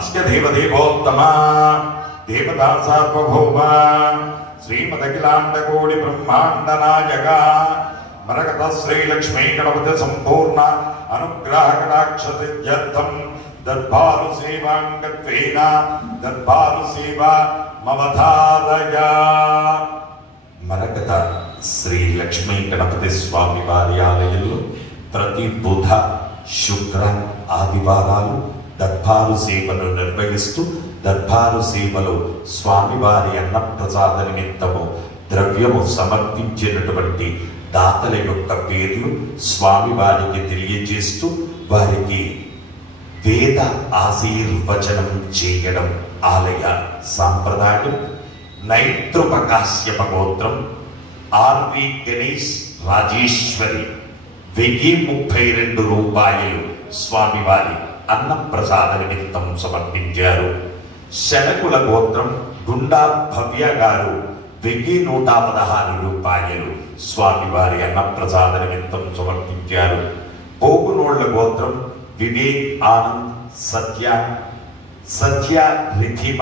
అస్య దేవదేవోత్తమ దేవతా సార్వభౌమ శ్రీమదఖిలాండకోటి బ్రహ్మాండ నాయక మరకత శ్రీలక్ష్మీ గణపతి సంపూర్ణ అనుగ్రహ కటాక్ష సిద్ధ్యర్థం దర్బారు సేవాంగత్వేన దర్బారు సేవా మమధారయ. మరకత శ్రీ లక్ష్మీ గణపతి స్వామి వారి ఆలయంలో ప్రతి బుధ శుక్ర ఆదివారాలు దర్బారు సేవను నిర్వహిస్తూ దర్బారు సేవలో స్వామివారి అన్నప్రసాద నిమిత్తము ద్రవ్యము సమర్పించినటువంటి దాతల యొక్క పేర్లు స్వామివారికి తెలియజేస్తూ వారికి వేద ఆశీర్వచనం చేయడం ఆలయ సాంప్రదాయం. నైతృపకాశ్యప గోత్రం ఆర్వి గణేష్ రాజేశ్వరి 1032 రూపాయలు స్వామివారి అన్నప్రసాద నిమిత్తం సమర్పించారు. శనకుల గోత్రం గుండా భవ్య గారు 1116 రూపాయలు స్వామివారి అన్నప్రసాద నిమిత్తం సమర్పించారు. పోగునోళ్ల గోత్రం వివేక్ ఆనంద్ సత్య రిథిమ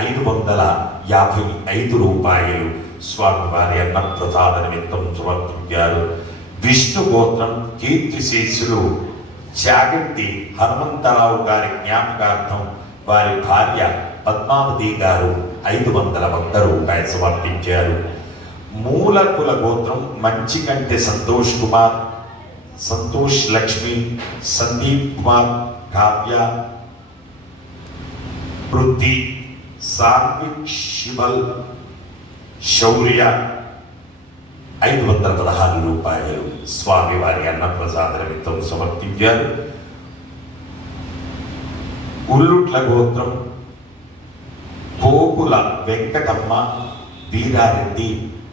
555 రూపాయలు స్వామివారి అన్నప్రసాద నిమిత్తం సమర్పించారు. విష్ణు గోత్రం కీర్తిశేషులు చాగంటి హనుమంతరావు గారి జ్ఞాపకార్థం వారి భార్య పద్మావతి గారు 501 రూపాయలు సమర్పించారు. మూలకుల గోత్రం మంచికంటి సంతోష్ కుమార్, సంతోష్ లక్ష్మి, సందీప్ కుమార్, కావ్య, పృథ్వీ, సాత్విక్, శివల్, శౌర్య 516 రూపాయలు స్వామివారి అన్నప్రసాద నిమిత్తం సమర్పించారు. ఉల్లుట్ల గోత్రం పోపుల వెంకటమ్మ వీరారెడ్డి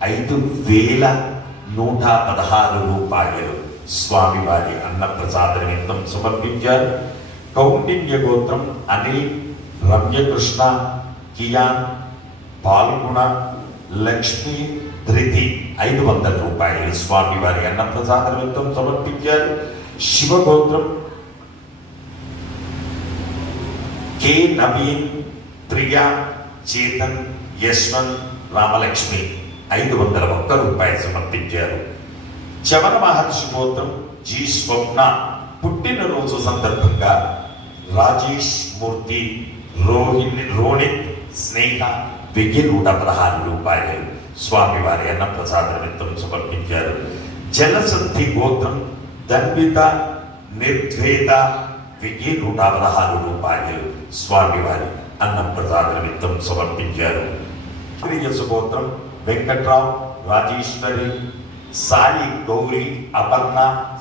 5116 రూపాయలు స్వామివారి అన్నప్రసాద నిమిత్తం సమర్పించారు. కౌండిన్య గోత్రం అనిల్, రమ్యకృష్ణ, కియాన్, పాల్గుణ, లక్ష్మి, ధృతి 500 రూపాయలు స్వామివారి అన్నప్రసాద నిమిత్తం సమర్పించారు. శివగోత్రం కె నవీన్, ప్రియా, చేతన్, యశ్వంత్, రామలక్ష్మి 501 రూపాయలు సమర్పించారు. చవన మహర్షి గోత్రం జి స్వప్న పుట్టినరోజు సందర్భంగా రాజేష్ మూర్తి, రోనిత్, స్నేహ 1116 రూపాయలు స్వామివారి అన్నప్రసాద నిమిత్తం సమర్పించారు. జలసంధి గోత్రం ధన్విత, నిర్ద్వేత 1116 రూపాయలు స్వామివారి అన్నప్రసాద నిమిత్తం సమర్పించారు. గోత్రం వెంకట్రావు, రాజేశ్వరి, సాయి గౌరీ, అపర్ణ,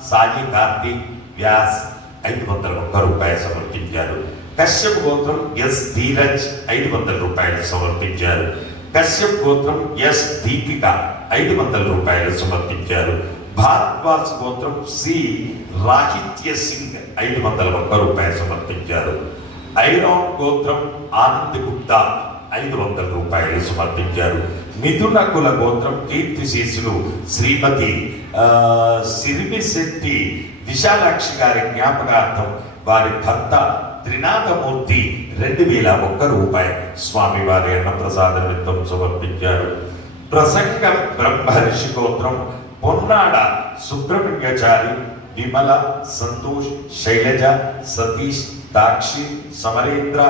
సాయి కార్తీక్, వ్యాస్ 501 రూపాయలు సమర్పించారు. కశ్యప్ గోత్రం ఎస్ ధీరజ్ 500 రూపాయలు సమర్పించారు. కశ్యప్ గోత్రం ఎస్ దీపిక 500 రూపాయలు సమర్పించారు. భారద్వాజ్ గోత్రం సి రాహిత్య సింగ్ 501 రూపాయలు సమర్పించారు. ఐరాన్ గోత్రం ఆనంద్ గుప్తా 500 రూపాయలు సమర్పించారు. మిథున కుల గోత్రం కీర్తిశేషులు శ్రీమతి సిరిమిశెట్టి విశాలాక్షి గారి జ్ఞాపకార్థం వారి భర్త త్రినాథమూర్తి 2001 రూపాయలు స్వామివారి అన్నప్రసాద నిమిత్తం సమర్పించారు. ప్రసంగ బ్రహ్మర్షి గోత్రం పొన్నాడ సుబ్రహ్మణ్యచారి, విమల, సంతోష్, శైలజ, సతీష్, దాక్షి, సమరేంద్ర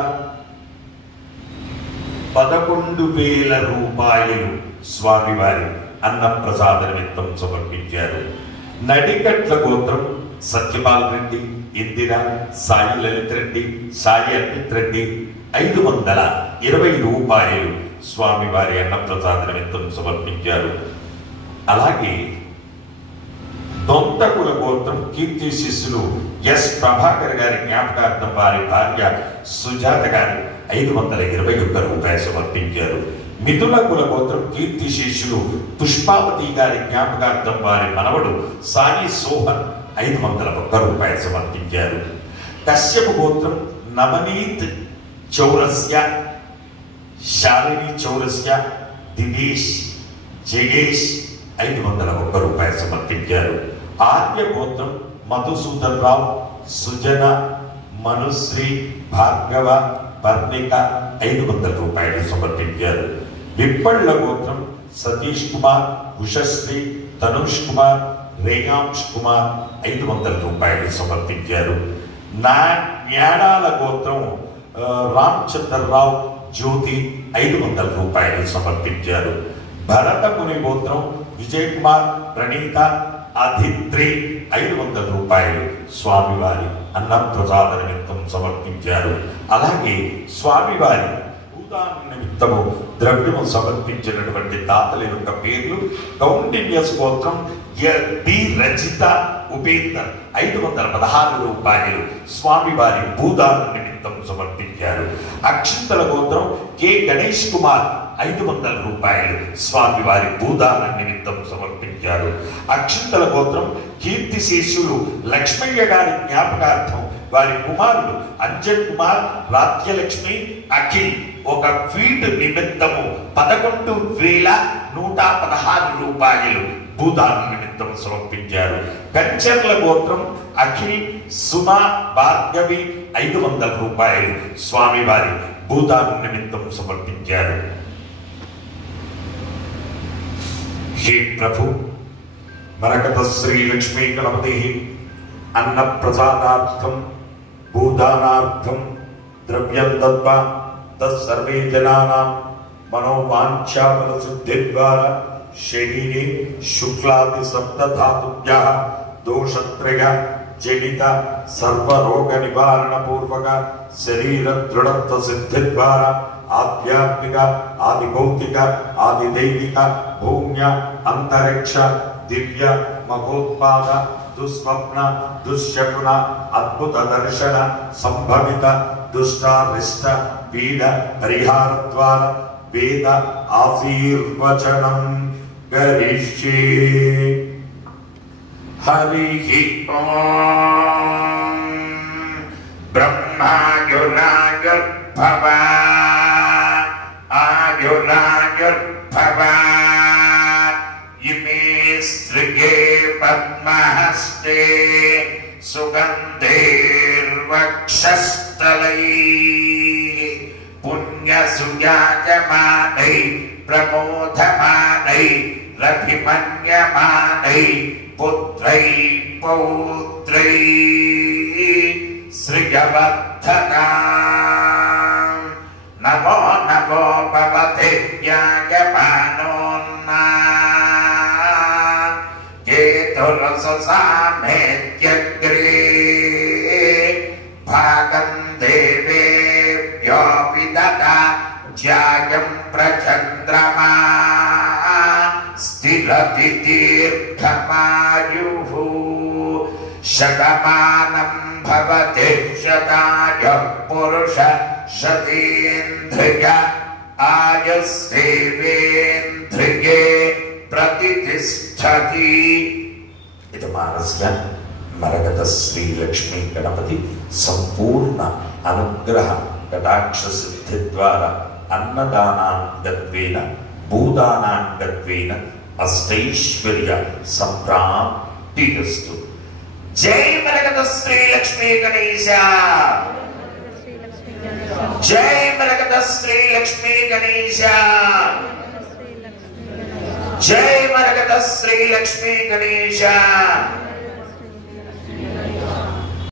11,000 రూపాయలు స్వామివారి అన్నప్రసాద నిమిత్తం సమర్పించారు. నడికట్ల గోత్రం సత్యపాల్ రెడ్డి, ఇందిర, సాయి లలిత్ రెడ్డి, సాయి అర్పిత్ రెడ్డి 520 రూపాయలు స్వామివారి అన్నప్రసాద నిమిత్తం సమర్పించారు. అలాగే దొంతకుల గోత్రం కీర్తి శిష్యులు ఎస్ ప్రభాకర్ గారి జ్ఞాపకార్థం వారి భార్య సుజాత గారు 521 రూపాయలు సమర్పించారు. మిథున కుల గోత్రం కీర్తి శిష్యులు పుష్పావతి గారి జ్ఞాపకార్థం వారి మనవడు సాయి సోహన్ 501 రూపాయలు సమర్పించారు. కశ్యప గోత్రం నవనీత్ చౌరస్య, శాలిని చౌరస్య, దివేష్, జగేష్ 501 రూపాయలు సమర్పించారు. ఆర్య గోత్రం మధుసూదన్ రావు, సుజన, మనుశ్రీ, భార్గవ, వర్ణిక 500 రూపాయలు సమర్పించారు. విప్పళ్ళ గోత్రం సతీష్ కుమార్, ఉషశ్రీ, తనుష్ కుమార్, రేయాంష్ కుమార్ 500 రూపాయలు సమర్పించారు. న్యాడాల గోత్రం రామచంద్రరావు, జ్యోతి 500 రూపాయలు సమర్పించారు. భరతముని గోత్రం విజయ్ కుమార్, ప్రణీత, అధిత్రి 500 రూపాయలు స్వామివారి అన్నప్రసాద నిమిత్తం సమర్పించారు. అలాగే స్వామివారి భూదాన నిమిత్తము ద్రవ్యము సమర్పించినటువంటి దాతల యొక్క పేర్లు కౌండిన్య గోత్రం బి రజిత ఉపేందర్ 516 రూపాయలు స్వామివారి భూదాన నిమిత్తం సమర్పించారు. అక్షింతల గోత్రం కె గణేష్ కుమార్ 500 రూపాయలు స్వామివారి భూదాన నిమిత్తం సమర్పించారు. అక్షింతల గోత్రం కీర్తిశేషులు లక్ష్మయ్య గారి జ్ఞాపకార్థం వారి కుమారులు అంజన్ కుమార్, రాజ్యలక్ష్మి, అఖిల్ ఒక ఫీట్ నిమిత్తము 11,116 రూపాయలు భూదాన నిమిత్తం సమర్పించారు. కంచర్ల గోత్రం అఖిల్, సుమ, భార్గవి 500 రూపాయలు స్వామివారి భూదాన నిమిత్తం సమర్పించారు. హే ప్రభు, మరకత శ్రీ లక్ష్మీ గణపతి అన్న ప్రసాదార్థం భూదానార్థం ద్రవ్యం దత్వా తత్సర్వే జనానాం మనోవాంఛాఫల సిద్ధి ద్వారా శరీరే శుక్లాది సప్తధాతుభ్యః దోషత్రయ జనిత సర్వరోగ నివారణ పూర్వక శరీర దృఢత్వ సిద్ధి ద్వారా ఆధ్యాత్మిక, ఆది భౌతిక, ఆది దైవిక, భూమ్య, అంతరిక్ష, దివ్య, మహోత్పాద, దుస్వప్న, దుశ్శకున, అద్భుత దర్శన, సంభవిత, దుష్టారిష్ట, పీడ పరిహార ద్వారా వేద ఆశీర్వచనం కరిష్యే. హరి ఓం. బ్రహ్మాయురాయుర్భవ ఆయురాయుర్భవ ఇమే శ్రీగే పద్మహస్తే సుగంధైర్వక్షస్థలైః పుణ్యసుయాజమానైః ప్రమోదమానైః రభిమన్యమానైః పుత్రైః పౌత్రైః శ్రియవర్ధకాం. నమో నమో భవతే జ్ఞాయమానోన్నాం కేతురససామేత్యగ్రే భాగం దేవేభ్యోऽపి దదా జ్యాయం ప్రచంద్రమా స్థిరతి దీర్ఘమాయుః శతమానం భవతి శతాయుః పురుష శతేంద్రియ ఆయుస్సేవేంద్రియే ప్రతిష్ఠతి. ఇది మానస్య మరగత శ్రీ లక్ష్మీ గణపతి సంపూర్ణ అనుగ్రహ కటాక్ష సిద్ధి ద్వారా అన్నదానాంగత్వేన భూదానాంగత్వేన అష్టైశ్వర్య సంప్రాప్తిరస్తు. జై మరగత శ్రీ లక్ష్మీ గణేశ. జై మరగత శ్రీ లక్ష్మీ గణేశ. జై మరగత శ్రీ లక్ష్మీ గణేశ.